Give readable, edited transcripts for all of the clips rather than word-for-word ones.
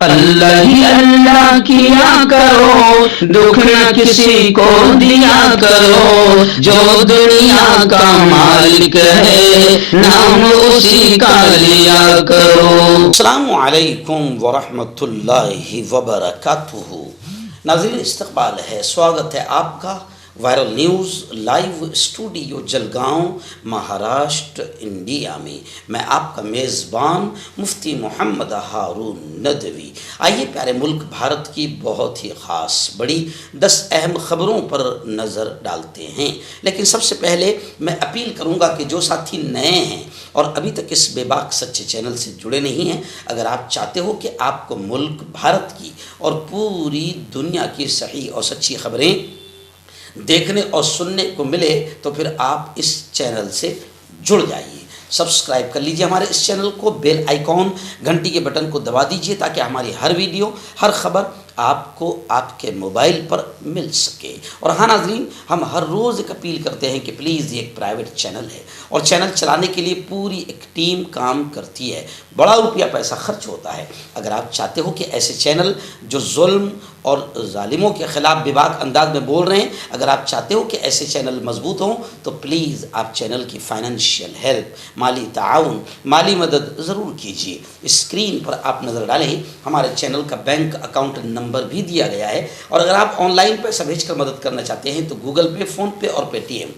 اللہ ہی اللہ کیا کرو، دکھ نہ کسی کو دیا کرو، جو دنیا کا مالک ہے نام اسی کا لیا کرو۔ السلام علیکم ورحمۃ اللہ وبرکاتہ۔ ناظرین، استقبال ہے، سواگت ہے آپ کا viral news live studio Jalgaon, Maharashtra, India میں۔ میں آپ کا میزبان مفتی محمد ہارون ندوی۔ آئیے پیارے ملک بھارت کی بہت ہی خاص بڑی 10 اہم خبروں پر نظر ڈالتے ہیں، لیکن سب سے پہلے میں اپیل کروں گا کہ جو ساتھی نئے ہیں اور ابھی تک اس بے باک سچے چینل سے جڑے نہیں ہیں، اگر آپ چاہتے ہو کہ آپ کو ملک بھارت کی اور پوری دنیا کی صحیح اور سچی خبریں دیکھنے اور سننے کو ملے تو پھر آپ اس چینل سے جڑ جائیے، سبسکرائب کر لیجئے ہمارے اس چینل کو، بیل آئیکن گھنٹی کے بٹن کو دبا دیجئے تاکہ ہماری ہر ویڈیو، ہر خبر آپ کو آپ کے موبائل پر مل سکے۔ اور ہاں ناظرین، ہم ہر روز ایک اپیل کرتے ہیں کہ پلیز یہ ایک پرائیویٹ چینل ہے اور چینل چلانے کے لیے پوری ایک ٹیم کام کرتی ہے، بڑا روپیہ پیسہ خرچ ہوتا ہے۔ اگر آپ چاہتے ہو کہ ایسے چینل جو ظلم اور ظالموں کے خلاف بے باک انداز میں بول رہے ہیں، اگر آپ چاہتے ہو کہ ایسے چینل مضبوط ہوں تو پلیز آپ چینل کی فائنینشیل ہیلپ، مالی تعاون، مالی مدد ضرور کیجیے۔ اسکرین پر آپ نظر ڈالیں، ہمارے چینل کا بینک اکاؤنٹ نمبر بھی دیا گیا ہے، اور اگر آپ آن لائن پیسہ بھیج کر مدد کرنا چاہتے ہیں تو گوگل پے، فون پے اور پے ٹی ایم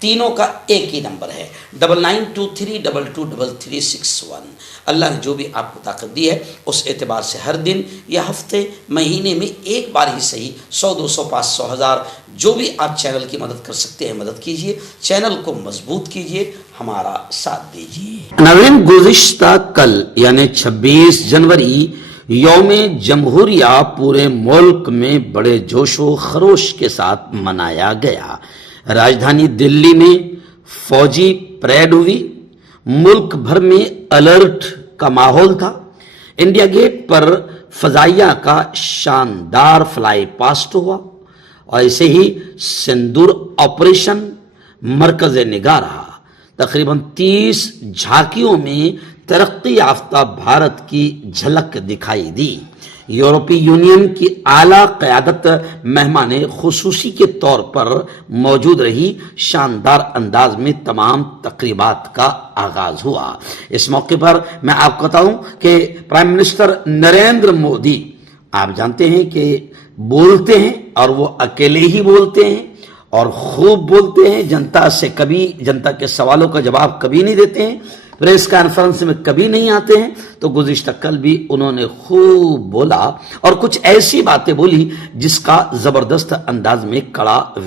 تینوں کا ایک ہی نمبر ہے، 9923223361۔ اللہ نے جو بھی آپ کو طاقت دی ہے اس اعتبار سے ہر دن یا ہفتے، مہینے میں ایک بار ہی صحیح 100، 200، 500، 1000 جو بھی آپ چینل کی مدد کر سکتے ہیں مدد کیجیے، چینل کو مضبوط کیجیے، ہمارا ساتھ دیجیے۔ ناظرین، گزشتہ کل یعنی 26 جنوری یوم جمہوریہ پورے ملک میں بڑے جوش و خروش کے ساتھ منایا گیا۔ راجدھانی دلی میں فوجی پریڈ ہوئی، ملک بھر میں الرٹ کا ماحول تھا۔ انڈیا گیٹ پر فضائیہ کا شاندار فلائی پاسٹ ہوا، اور ایسے ہی سندور آپریشن مرکز نگاہ رہا۔ تقریباً 30 جھانکیوں میں ترقی یافتہ بھارت کی جھلک دکھائی دی۔ یورپی یونین کی اعلیٰ قیادت مہمان خصوصی کے طور پر موجود رہی۔ شاندار انداز میں تمام تقریبات کا آغاز ہوا۔ اس موقع پر میں آپ کو بتاؤں کہ پرائم منسٹر نریندر مودی، آپ جانتے ہیں کہ بولتے ہیں اور وہ اکیلے ہی بولتے ہیں اور خوب بولتے ہیں، جنتا کے سوالوں کا جواب کبھی نہیں دیتے ہیں، پریس کانفرنس میں کبھی نہیں آتے ہیں۔ تو گزشتہ کل بھی انہوں نے خوب بولا اور کچھ ایسی باتیں بولی جس کا زبردست انداز میں کڑا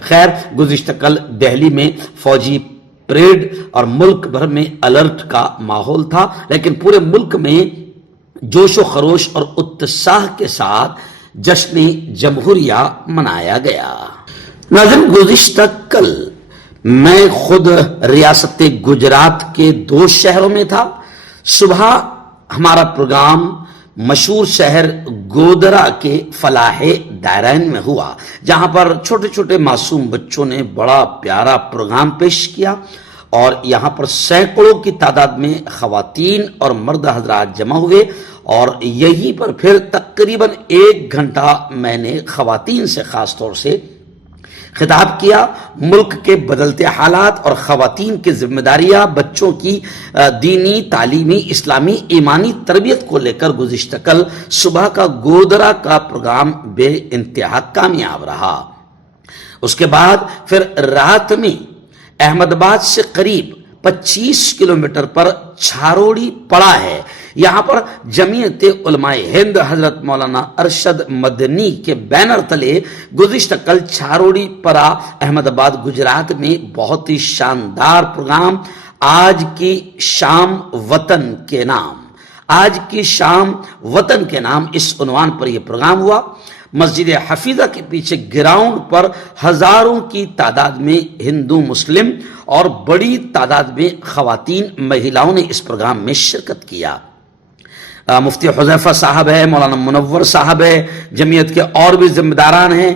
خیر، گزشتہ کل دہلی میں فوجی پریڈ اور ملک بھر میں الرٹ کا ماحول تھا، لیکن پورے ملک میں جوش و خروش اور اتساہ کے ساتھ جشن جمہوریہ منایا گیا۔ ناظرین، گزشتہ کل میں خود ریاست گجرات کے 2 شہروں میں تھا۔ صبح ہمارا پروگرام مشہور شہر گودرا کے فلاح دائرین میں ہوا، جہاں پر چھوٹے چھوٹے معصوم بچوں نے بڑا پیارا پروگرام پیش کیا، اور یہاں پر سینکڑوں کی تعداد میں خواتین اور مرد حضرات جمع ہوئے، اور یہیں پر پھر تقریباً 1 گھنٹہ میں نے خواتین سے خاص طور سے خطاب کیا۔ ملک کے بدلتے حالات اور خواتین کی ذمہ داریاں، بچوں کی دینی، تعلیمی، اسلامی، ایمانی تربیت کو لے کر گزشتہ کل صبح کا گودرا کا پروگرام بے انتہا کامیاب رہا۔ اس کے بعد پھر رات میں احمد آباد سے قریب 25 کلومیٹر پر چھاروڑی پڑا ہے، یہاں پر جمعیت علماء ہند حضرت مولانا ارشد مدنی کے بینر تلے گزشتہ کل چھاروڑی پڑا احمد آباد گجرات میں بہت ہی شاندار پروگرام آج کی شام وطن کے نام، آج کی شام وطن کے نام، اس عنوان پر یہ پروگرام ہوا۔ مسجد حفیظہ کے پیچھے گراؤنڈ پر ہزاروں کی تعداد میں ہندو، مسلم اور بڑی تعداد میں خواتین، مہیلاؤں نے اس پروگرام میں شرکت کیا۔ مفتی حذیفہ صاحب ہے، مولانا منور صاحب ہے، جمعیت کے اور بھی ذمہ داران ہیں،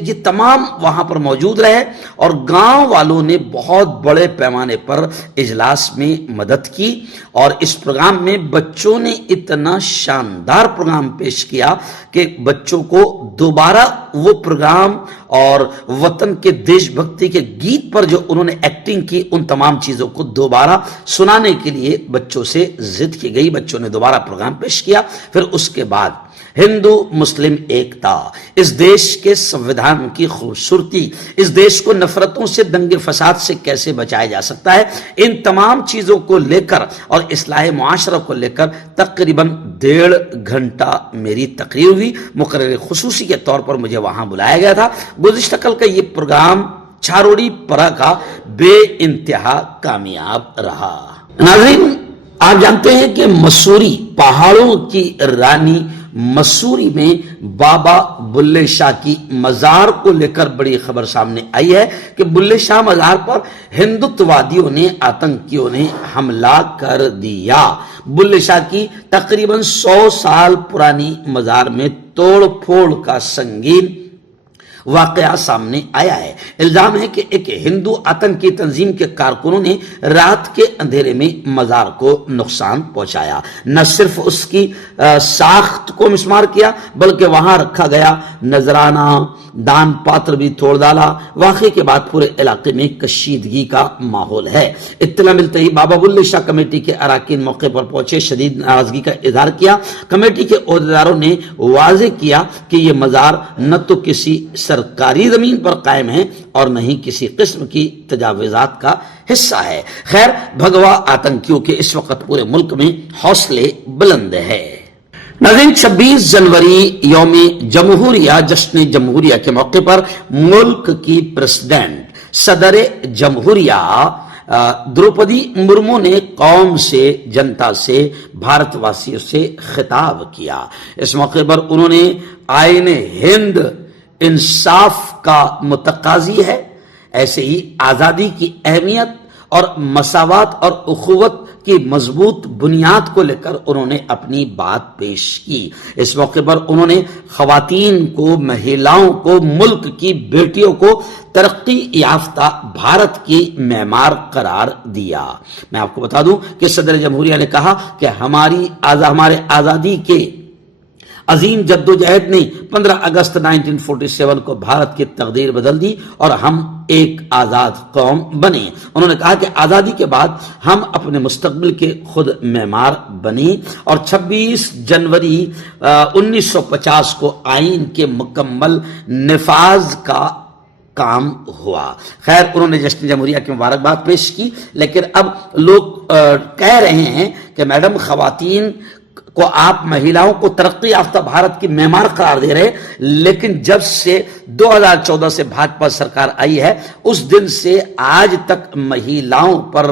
یہ تمام وہاں پر موجود رہے اور گاؤں والوں نے بہت بڑے پیمانے پر اجلاس میں مدد کی، اور اس پروگرام میں بچوں نے اتنا شاندار پروگرام پیش کیا کہ بچوں کو دوبارہ وہ پروگرام اور وطن کے دیش بھکتی کے گیت پر جو انہوں نے ایکٹنگ کی ان تمام چیزوں کو دوبارہ سنانے کے لیے بچوں سے ضد کی گئی، بچوں نے دوبارہ پروگرام پیش کیا۔ پھر اس کے بعد ہندو مسلم ایکتا، اس دیش کے سنویدھان کی خوبصورتی، اس دیش کو نفرتوں سے، دنگے فساد سے کیسے بچایا جا سکتا ہے، ان تمام چیزوں کو لے کر اور اصلاح معاشرہ کو لے کر تقریباً 1.5 گھنٹہ میری تقریر ہوئی۔ مقرر خصوصی کے طور پر مجھے وہاں بلایا گیا تھا۔ گزشتہ کل کا یہ پروگرام چھاروڑی پرا کا بے انتہا کامیاب رہا۔ ناظرین، آپ جانتے ہیں کہ مسوری، پہاڑوں کی رانی مسوری میں بابا بلے شاہ کی مزار کو لے کر بڑی خبر سامنے آئی ہے کہ بلے شاہ مزار پر ہندوتوادیوں نے، آتنکیوں نے حملہ کر دیا۔ بلے شاہ کی تقریباً 100 سال پرانی مزار میں توڑ پھوڑ کا سنگین واقعہ سامنے آیا ہے۔ الزام ہے کہ ایک ہندو آتنکی تنظیم کے کارکنوں نے رات کے اندھیرے میں مزار کو نقصان پہنچایا، نہ صرف اس کی ساخت کو مسمار کیا بلکہ وہاں رکھا گیا نذرانہ، دان پاتر بھی توڑ ڈالا۔ واقعے کے بعد پورے علاقے میں کشیدگی کا ماحول ہے۔ اطلاع ملتے ہی بابا بلے شاہ کمیٹی کے اراکین موقع پر پہنچے، شدید ناراضگی کا اظہار کیا۔ کمیٹی کے عہدیداروں نے واضح کیا کہ یہ مزار نہ تو کسی سرکاری زمین پر قائم ہے اور نہ ہی کسی قسم کی تجاوزات کا حصہ ہے۔ خیر، بھگوا آتنکیوں کے اس وقت پورے ملک میں حوصلے بلند ہے۔ ناظرین، 26 جنوری یوم جمہوریہ، جشن جمہوریہ کے موقع پر ملک کی پریزیڈنٹ صدر جمہوریہ دروپدی مرمو نے قوم سے، جنتا سے، بھارت واسیوں سے خطاب کیا۔ اس موقع پر انہوں نے آئین ہند انصاف کا متقاضی ہے، ایسے ہی آزادی کی اہمیت اور مساوات اور اخوت کی مضبوط بنیاد کو لے کر انہوں نے اپنی بات پیش کی۔ اس موقع پر انہوں نے خواتین کو، مہیلاؤں کو، ملک کی بیٹیوں کو ترقی یافتہ بھارت کی معمار قرار دیا۔ میں آپ کو بتا دوں کہ صدر جمہوریہ نے کہا کہ ہمارے آزادی کے عظیم جدوجہد نے 15 اگست 1947 کو بھارت کی تقدیر بدل دی اور ہم ایک آزاد قوم بنے۔ انہوں نے کہا کہ آزادی کے بعد ہم اپنے مستقبل کے خود معمار بنے، اور 26 جنوری 1950 کو آئین کے مکمل نفاذ کا کام ہوا۔ خیر، انہوں نے جشن جمہوریہ کی مبارکباد پیش کی، لیکن اب لوگ کہہ رہے ہیں کہ میڈم، خواتین کو آپ مہیلاؤں کو ترقی یافتہ بھارت کی معمار قرار دے رہے، لیکن جب سے 2014 سے بھاجپا سرکار آئی ہے اس دن سے آج تک مہیلاؤں پر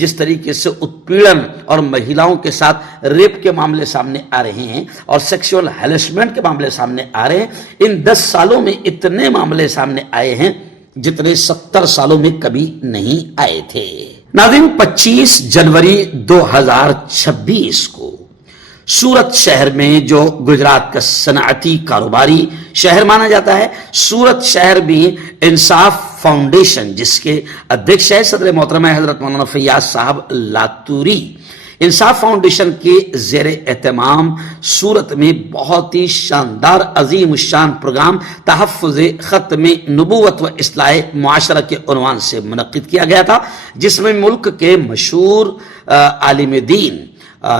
جس طریقے سے اتپیڑن اور مہیلاؤں کے ساتھ ریپ کے معاملے سامنے آ رہے ہیں اور سیکشول ہیراسمنٹ کے معاملے سامنے آ رہے ہیں، ان 10 سالوں میں اتنے معاملے سامنے آئے ہیں جتنے 70 سالوں میں کبھی نہیں آئے تھے۔ ناظرین، 25 جنوری 2026 کو سورت شہر میں، جو گجرات کا صنعتی کاروباری شہر مانا جاتا ہے، سورت شہر میں انصاف فاؤنڈیشن، جس کے ادھیکش ہے صدر محترم حضرت مولانا فیاض صاحب لاتوری، انصاف فاؤنڈیشن کے زیر اہتمام سورت میں بہت ہی شاندار عظیم الشان پروگرام تحفظ ختم نبوت و اصلاح معاشرہ کے عنوان سے منعقد کیا گیا تھا، جس میں ملک کے مشہور عالم دین،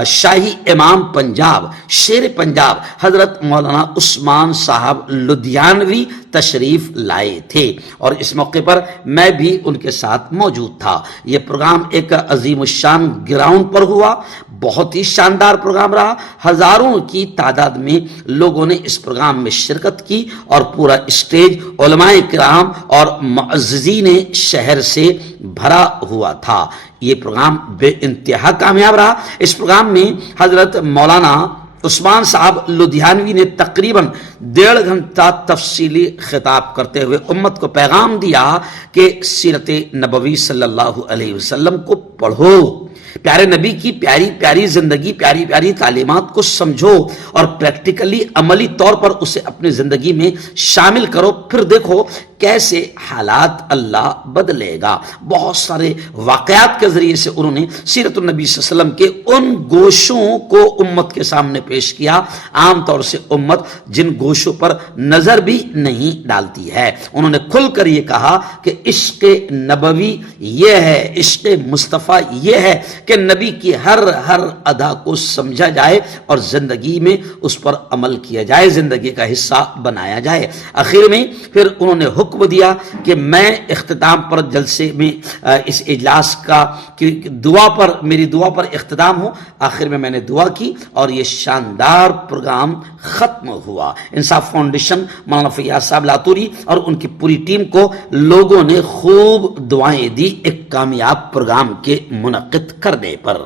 شاہی امام پنجاب، شیر پنجاب حضرت مولانا عثمان صاحب لدھیانوی تشریف لائے تھے، اور اس موقع پر میں بھی ان کے ساتھ موجود تھا۔ یہ پروگرام ایک عظیم الشان گراؤنڈ پر ہوا، بہت ہی شاندار پروگرام رہا، ہزاروں کی تعداد میں لوگوں نے اس پروگرام میں شرکت کی اور پورا اسٹیج علماء کرام اور معززین شہر سے بھرا ہوا تھا۔ یہ پروگرام بے انتہا کامیاب رہا۔ اس پروگرام میں حضرت مولانا عثمان صاحب لدھیانوی نے تقریباً 1.5 گھنٹہ تفصیلی خطاب کرتے ہوئے امت کو پیغام دیا کہ سیرت نبوی صلی اللہ علیہ وسلم کو پڑھو، پیارے نبی کی پیاری پیاری زندگی، پیاری پیاری تعلیمات کو سمجھو اور پریکٹیکلی عملی طور پر اسے اپنی زندگی میں شامل کرو، پھر دیکھو کیسے حالات اللہ بدلے گا۔ بہت سارے واقعات کے ذریعے سے انہوں نے سیرت النبی صلی اللہ علیہ وسلم کے ان گوشوں کو امت کے سامنے پیش کیا، عام طور سے امت جن گوشوں پر نظر بھی نہیں ڈالتی ہے۔ انہوں نے کھل کر یہ کہا کہ عشق نبوی یہ ہے، عشق مصطفیٰ یہ ہے کہ نبی کی ہر ادا کو سمجھا جائے اور زندگی میں اس پر عمل کیا جائے، زندگی کا حصہ بنایا جائے۔ آخر میں پھر انہوں نے حکم دیا کہ میں اختتام پر جلسے میں اس اجلاس کا میری دعا پر اختتام ہو۔ آخر میں نے دعا کی اور یہ شاندار پروگرام ختم ہوا۔ انصاف فاؤنڈیشن مولانا فیاض صاحب لاتوری اور ان کی پوری ٹیم کو لوگوں نے خوب دعائیں دی ایک کامیاب پروگرام کے منعقد کرنے پر۔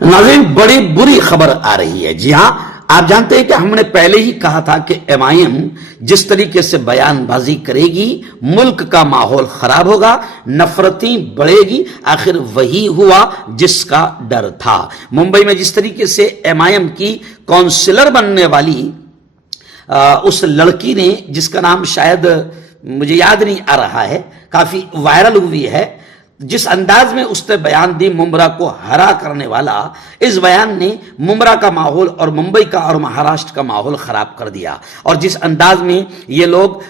ناظرین، بڑی بری خبر آ رہی ہے۔ جی ہاں، آپ جانتے ہیں کہ ہم نے پہلے ہی کہا تھا کہ MIM جس طریقے سے بیان بازی کرے گی ملک کا ماحول خراب ہوگا، نفرتیں بڑھے گی۔ آخر وہی ہوا جس کا ڈر تھا۔ ممبئی میں جس طریقے سے MIM کی کونسلر بننے والی اس لڑکی نے، جس کا نام شاید مجھے یاد نہیں آ رہا ہے، کافی وائرل ہوئی ہے، جس انداز میں اس نے بیان دی ممبرا کو ہرا کرنے والا، اس بیان نے ممبرا کا ماحول اور ممبئی کا اور مہاراشٹر کا ماحول خراب کر دیا۔ اور جس انداز میں یہ لوگ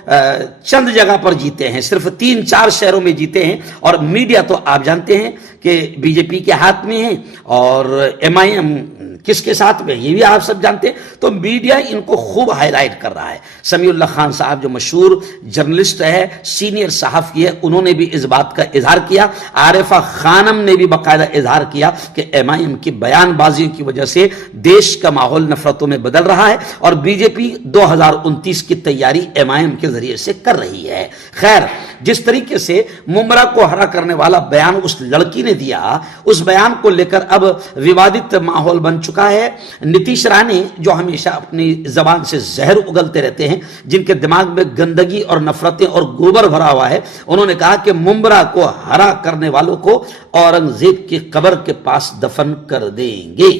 چند جگہ پر جیتے ہیں، صرف 3-4 شہروں میں جیتے ہیں، اور میڈیا تو آپ جانتے ہیں کہ BJP کے ہاتھ میں ہے اور MIM کس کے ساتھ میں، یہ بھی آپ سب جانتے ہیں۔ تو میڈیا ان کو خوب ہائی لائٹ کر رہا ہے۔ سمیع اللہ خان صاحب جو مشہور جرنلسٹ ہے، سینئر صحافی ہے، انہوں نے بھی اس بات کا اظہار کیا۔ عارفہ خانم نے بھی باقاعدہ اظہار کیا کہ MIM کی بیان بازیوں کی وجہ سے دیش کا ماحول نفرتوں میں بدل رہا ہے اور BJP 2029 کی تیاری MIM کے ذریعے سے کر رہی ہے۔ خیر، جس طریقے سے ممبرا کو ہرا کرنے والا بیان اس لڑکی نے دیا، اس بیان کو لے کر اب ووادت ماحول بن چکا ہے۔ نتیش رانے جو ہمیشہ اپنی زبان سے زہر اگلتے رہتے ہیں، جن کے دماغ میں گندگی اور نفرتیں اور گوبر بھرا ہوا ہے، انہوں نے کہا کہ ممبرا کو ہرا کرنے والوں کو اورنگزیب کی قبر کے پاس دفن کر دیں گے۔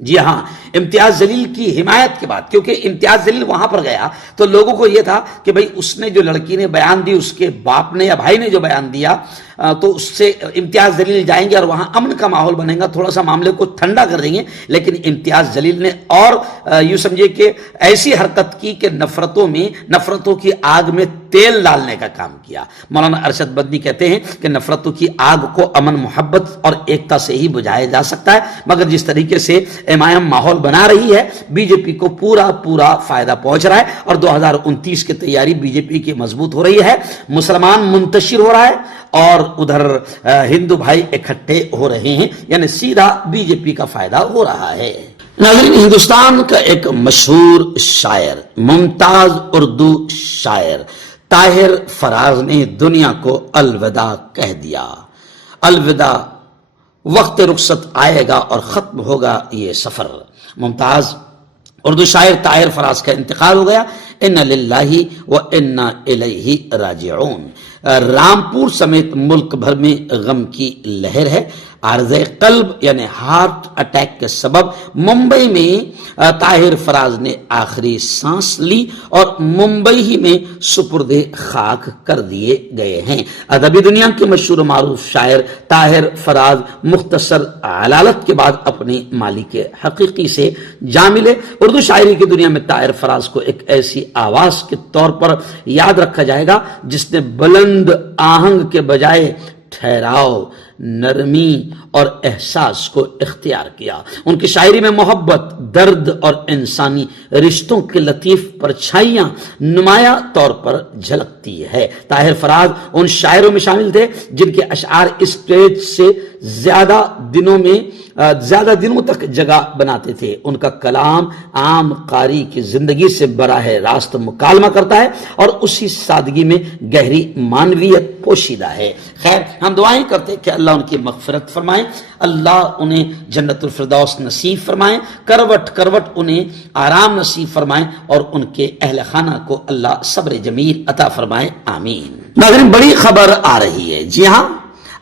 جی ہاں، امتیاز جلیل کی حمایت کے بعد، کیونکہ امتیاز جلیل وہاں پر گیا تو لوگوں کو یہ تھا کہ بھئی اس نے جو لڑکی نے بیان دی، اس کے باپ نے یا بھائی نے جو بیان دیا، تو اس سے امتیاز جلیل جائیں گے اور وہاں امن کا ماحول بنے گا، تھوڑا سا معاملے کو ٹھنڈا کر دیں گے۔ لیکن امتیاز جلیل نے اور یوں سمجھے کہ ایسی حرکت کی کہ نفرتوں کی آگ میں تیل ڈالنے کا کام کیا۔ مولانا ارشد مدنی کہتے ہیں کہ نفرتوں کی آگ کو امن، محبت اور ایکتا سے ہی بجھایا جا سکتا ہے، مگر جس طریقے سے MIM ماحول بنا رہی ہے، BJP کو پورا فائدہ پہنچ رہا ہے اور 2029 کی تیاری BJP کی مضبوط ہو رہی ہے۔ مسلمان منتشر ہو رہا ہے اور ادھر ہندو بھائی اکٹھے ہو رہے ہیں، یعنی سیدھا BJP کا فائدہ ہو رہا ہے۔ ناظرین، ہندوستان کا ایک مشہور شاعر، ممتاز اردو شاعر طاہر فراز نے دنیا کو الوداع کہہ دیا۔ الوداع، وقت رخصت آئے گا اور ختم ہوگا یہ سفر۔ ممتاز اردو شاعر طاہر فراز کا انتقال ہو گیا۔ انا للہ و انا الیہ راجعون۔ رامپور سمیت ملک بھر میں غم کی لہر ہے۔ عارضہ قلب یعنی ہارٹ اٹیک کے سبب ممبئی میں طاہر فراز نے آخری سانس لی اور ممبئی ہی میں سپرد خاک کر دیے گئے ہیں۔ ادبی دنیا کے مشہور و معروف شاعر طاہر فراز مختصر علالت کے بعد اپنی مالک حقیقی سے جا ملے۔ اردو شاعری کی دنیا میں طاہر فراز کو ایک ایسی آواز کے طور پر یاد رکھا جائے گا جس نے بلند آہنگ کے بجائے ٹھہراؤ، نرمی اور احساس کو اختیار کیا۔ ان کی شاعری میں محبت، درد اور انسانی رشتوں کے لطیف پرچھائیاں نمایاں طور پر جھلکتی ہے۔ طاہر فراز ان شاعروں میں شامل تھے جن کے اشعار اسٹیج سے زیادہ دنوں تک جگہ بناتے تھے۔ ان کا کلام عام قاری کی زندگی سے براہ راست مکالمہ کرتا ہے اور اسی سادگی میں گہری معنویت پوشیدہ ہے۔ خیر، ہم دعائیں کرتے کہ اللہ ان کی مغفرت فرمائیں، اللہ انہیں جنت الفردوس نصیب فرمائیں، کروٹ کروٹ انہیں آرام نصیب فرمائیں اور ان کے اہل خانہ کو اللہ صبر جمیل عطا فرمائیں، آمین۔ ناظرین، بڑی خبر آ رہی ہے۔ جی ہاں،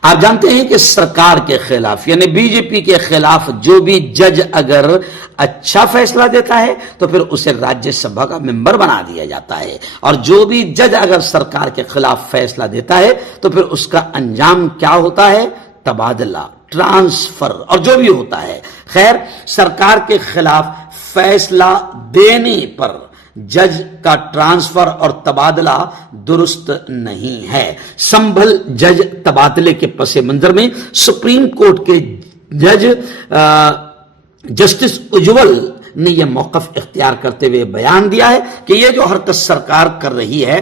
آپ جانتے ہیں کہ سرکار کے خلاف یعنی بی جے پی کے خلاف جو بھی جج اگر اچھا فیصلہ دیتا ہے تو پھر اسے راجیہ سبھا کا ممبر بنا دیا جاتا ہے، اور جو بھی جج اگر سرکار کے خلاف فیصلہ دیتا ہے تو پھر اس کا انجام کیا ہوتا ہے؟ تبادلہ، ٹرانسفر اور جو بھی ہوتا ہے۔ خیر، سرکار کے خلاف فیصلہ دینے پر جج کا ٹرانسفر اور تبادلہ درست نہیں ہے۔ سنبھل جج تبادلے کے پس منظر میں سپریم کورٹ کے جج جسٹس اجول نے یہ موقف اختیار کرتے ہوئے بیان دیا ہے کہ یہ جو حرکت سرکار کر رہی ہے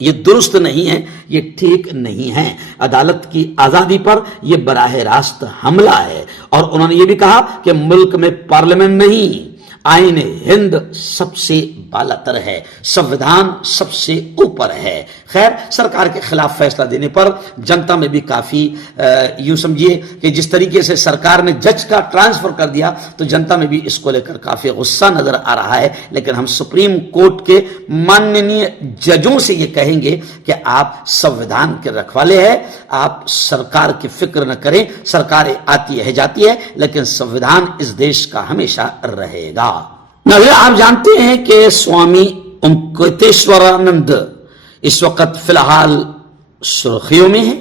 یہ درست نہیں ہے، یہ ٹھیک نہیں ہے، عدالت کی آزادی پر یہ براہ راست حملہ ہے۔ اور انہوں نے یہ بھی کہا کہ ملک میں پارلیمنٹ نہیں، آئین ہند سب سے بالاتر ہے، سنویدھان سب سے اوپر ہے۔ خیر، سرکار کے خلاف فیصلہ دینے پر جنتا میں بھی کافی یوں سمجھیے کہ جس طریقے سے سرکار نے جج کا ٹرانسفر کر دیا تو جنتا میں بھی اس کو لے کر کافی غصہ نظر آ رہا ہے، لیکن ہم سپریم کورٹ کے ماننی ججوں سے یہ کہیں گے کہ آپ سنویدھان کے رکھوالے ہیں، آپ سرکار کی فکر نہ کریں، سرکاریں آتی ہے جاتی ہے لیکن سنویدھان اس دیش کا ہمیشہ رہے گا۔ آپ جانتے ہیں کہ سوامی امکتیشورانند اس وقت فی الحال سرخیوں میں ہیں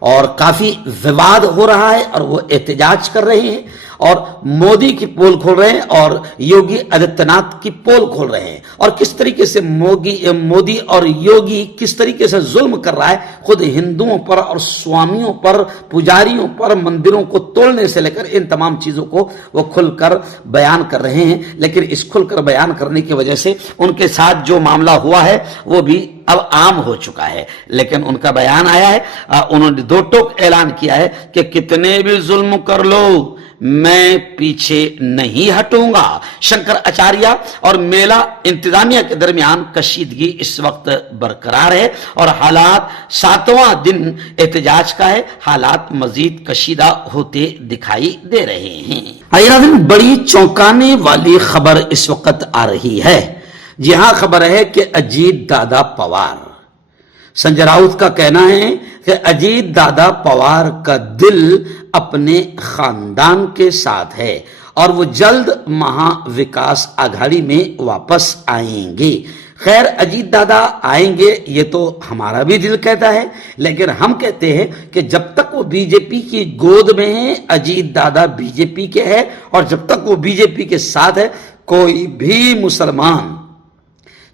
اور کافی وواد ہو رہا ہے، اور وہ احتجاج کر رہے ہیں اور مودی کی پول کھول رہے ہیں اور یوگی آدتیہ ناتھ کی پول کھول رہے ہیں، اور کس طریقے سے مودی اور یوگی کس طریقے سے ظلم کر رہا ہے خود ہندوؤں پر اور سوامیوں پر، پجاریوں پر، مندروں کو توڑنے سے لے کر ان تمام چیزوں کو وہ کھل کر بیان کر رہے ہیں۔ لیکن اس کھل کر بیان کرنے کی وجہ سے ان کے ساتھ جو معاملہ ہوا ہے وہ بھی اب عام ہو چکا ہے، لیکن ان کا بیان آیا ہے، انہوں نے دو ٹوک اعلان کیا ہے کہ کتنے بھی ظلم کر لو میں پیچھے نہیں ہٹوں گا۔ شنکر آچاریہ اور میلہ انتظامیہ کے درمیان کشیدگی اس وقت برقرار ہے اور حالات 7واں دن احتجاج کا ہے، حالات مزید کشیدہ ہوتے دکھائی دے رہے ہیں۔ بڑی چونکانے والی خبر اس وقت آ رہی ہے۔ جی ہاں، خبر ہے کہ اجیت دادا پوار، سنجے راؤت کا کہنا ہے کہ اجیت دادا پوار کا دل اپنے خاندان کے ساتھ ہے اور وہ جلد مہا وکاس آگھاڑی میں واپس آئیں گے۔ خیر، اجیت دادا آئیں گے یہ تو ہمارا بھی دل کہتا ہے، لیکن ہم کہتے ہیں کہ جب تک وہ بی جے پی کی گود میں ہیں اجیت دادا بی جے پی کے ہے، اور جب تک وہ بی جے پی کے ساتھ ہے کوئی بھی مسلمان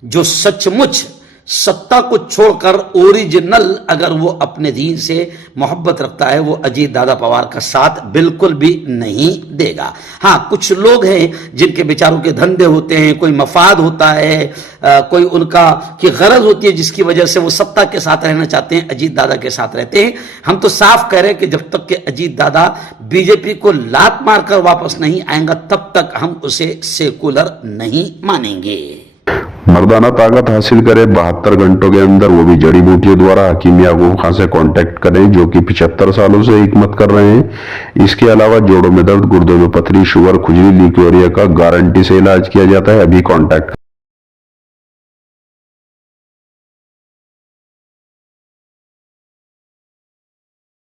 جو سچ مچ ستا کو چھوڑ کر اوریجنل اگر وہ اپنے دین سے محبت رکھتا ہے وہ اجیت دادا پوار کا ساتھ بالکل بھی نہیں دے گا۔ ہاں، کچھ لوگ ہیں جن کے بیچاروں کے دھندے ہوتے ہیں، کوئی مفاد ہوتا ہے، کوئی ان کا کی غرض ہوتی ہے جس کی وجہ سے وہ ستا کے ساتھ رہنا چاہتے ہیں، اجیت دادا کے ساتھ رہتے ہیں۔ ہم تو صاف کہہ رہے ہیں کہ جب تک کہ اجیت دادا بی جے پی کو لات مار کر واپس نہیں آئیں گا تب تک ہم اسے سیکولر نہیں مانیں گے۔ مردانہ طاقت حاصل کرے 72 گھنٹوں کے اندر، وہ بھی جڑی بوٹیوں دوارا حکیم یعقوب خان سے کانٹیکٹ کریں جو کہ 75 سالوں سے حکمت کر رہے ہیں۔ اس کے علاوہ جوڑوں میں درد، گردوں میں پتھری، شوگر، کھجلی، لیکوریا کا گارنٹی سے علاج کیا جاتا ہے۔ ابھی کانٹیکٹ